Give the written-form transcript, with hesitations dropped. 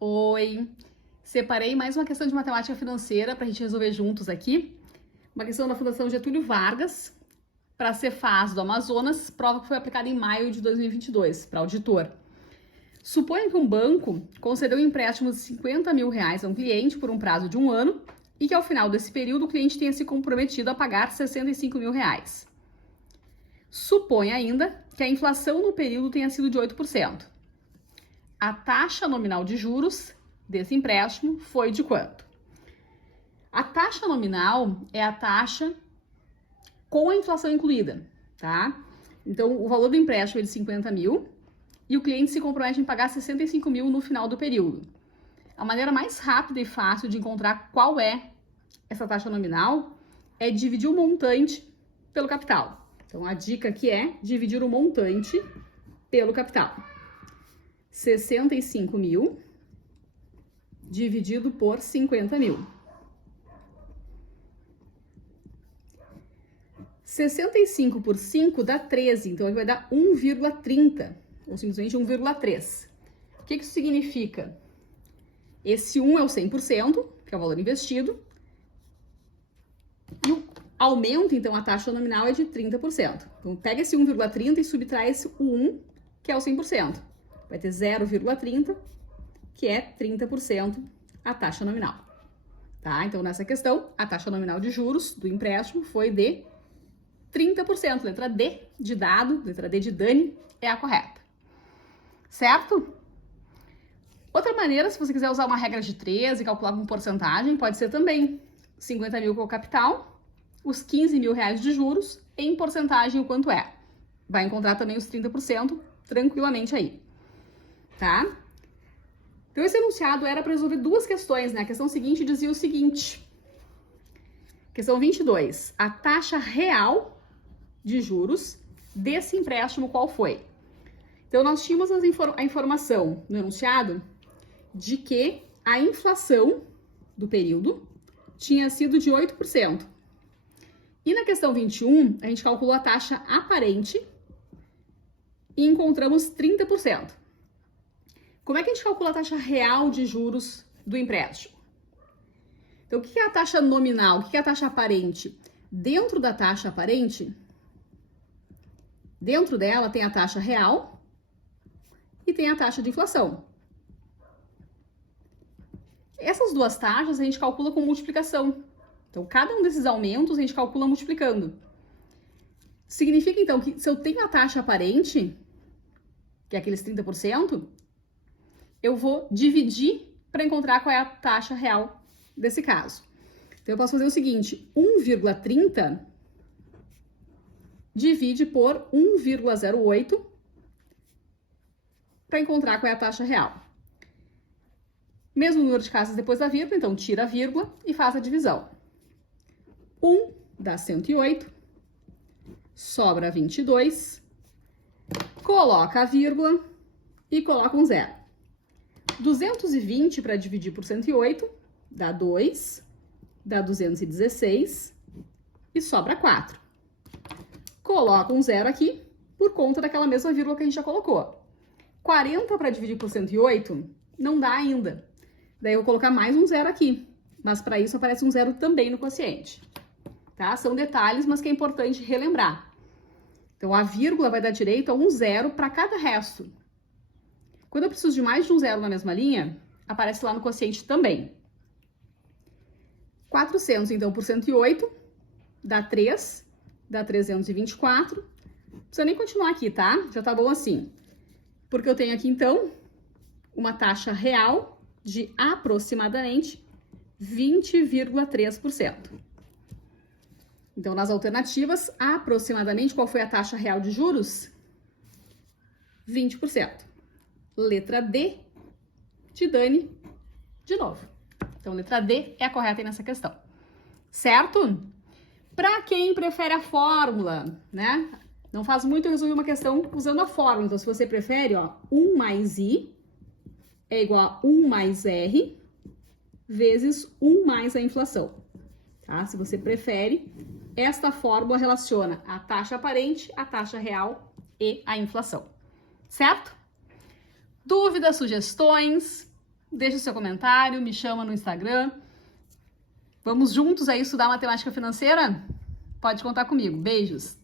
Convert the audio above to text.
Oi! Separei mais uma questão de matemática financeira para a gente resolver juntos aqui. Uma questão da Fundação Getúlio Vargas, para a Cefaz do Amazonas, prova que foi aplicada em maio de 2022, para auditor. Suponha que um banco concedeu um empréstimo de 50 mil reais a um cliente por um prazo de 1 ano e que ao final desse período o cliente tenha se comprometido a pagar 65 mil reais. Suponha ainda que a inflação no período tenha sido de 8%. A taxa nominal de juros desse empréstimo foi de quanto? A taxa nominal é a taxa com a inflação incluída, tá? Então, o valor do empréstimo é de 50 mil e o cliente se compromete em pagar 65 mil no final do período. A maneira mais rápida e fácil de encontrar qual é essa taxa nominal é dividir o montante pelo capital. Então, a dica aqui é dividir o montante pelo capital. 65 mil dividido por 50 mil. 65 por 5 dá 13, então ele vai dar 1,30, ou simplesmente 1,3. O que isso significa? Esse 1 é o 100%, que é o valor investido, e o aumento, então, a taxa nominal é de 30%. Então, pega esse 1,30 e subtrai esse 1, que é o 100%. Vai ter 0,30, que é 30% a taxa nominal. Tá? Então, nessa questão, a taxa nominal de juros do empréstimo foi de 30%. Letra D de dado, letra D de Dani, é a correta. Certo? Outra maneira, se você quiser usar uma regra de 3 e calcular com porcentagem, pode ser também 50 mil com o capital, os 15 mil reais de juros, em porcentagem o quanto é. Vai encontrar também os 30% tranquilamente aí. Tá? Então, esse enunciado era para resolver duas questões, né? A questão seguinte dizia o seguinte. Questão 22. A taxa real de juros desse empréstimo qual foi? Então, nós tínhamos a informação no enunciado de que a inflação do período tinha sido de 8%. E na questão 21, a gente calculou a taxa aparente e encontramos 30%. Como é que a gente calcula a taxa real de juros do empréstimo? Então, o que é a taxa nominal? O que é a taxa aparente? Dentro da taxa aparente, dentro dela tem a taxa real e tem a taxa de inflação. Essas duas taxas a gente calcula com multiplicação. Então, cada um desses aumentos a gente calcula multiplicando. Significa, então, que se eu tenho a taxa aparente, que é aqueles 30%, eu vou dividir para encontrar qual é a taxa real desse caso. Então, eu posso fazer o seguinte, 1,30 divide por 1,08 para encontrar qual é a taxa real. Mesmo número de casas depois da vírgula, então tira a vírgula e faz a divisão. 1 dá 108, sobra 22, coloca a vírgula e coloca um zero. 220 para dividir por 108 dá 2, dá 216 e sobra 4. Coloca um zero aqui por conta daquela mesma vírgula que a gente já colocou. 40 para dividir por 108 não dá ainda. Daí eu vou colocar mais um zero aqui, mas para isso aparece um zero também no quociente. Tá? São detalhes, mas que é importante relembrar. Então, a vírgula vai dar direito a um zero para cada resto. Quando eu preciso de mais de um zero na mesma linha, aparece lá no quociente também. 400, então, por 108, dá 3, dá 324. Não precisa nem continuar aqui, tá? Já tá bom assim. Porque eu tenho aqui, então, uma taxa real de aproximadamente 20,3%. Então, nas alternativas, aproximadamente, qual foi a taxa real de juros? 20%. Letra D de Dani, de novo. Então, letra D é a correta aí nessa questão. Certo? Para quem prefere a fórmula, né? Não faz muito eu resolver uma questão usando a fórmula. Então, se você prefere, ó, 1 mais I é igual a 1 mais R vezes 1 mais a inflação. Tá? Se você prefere, esta fórmula relaciona a taxa aparente, a taxa real e a inflação. Certo? Dúvidas, sugestões? deixa o seu comentário, me chama no Instagram. Vamos juntos aí estudar matemática financeira? Pode contar comigo. Beijos!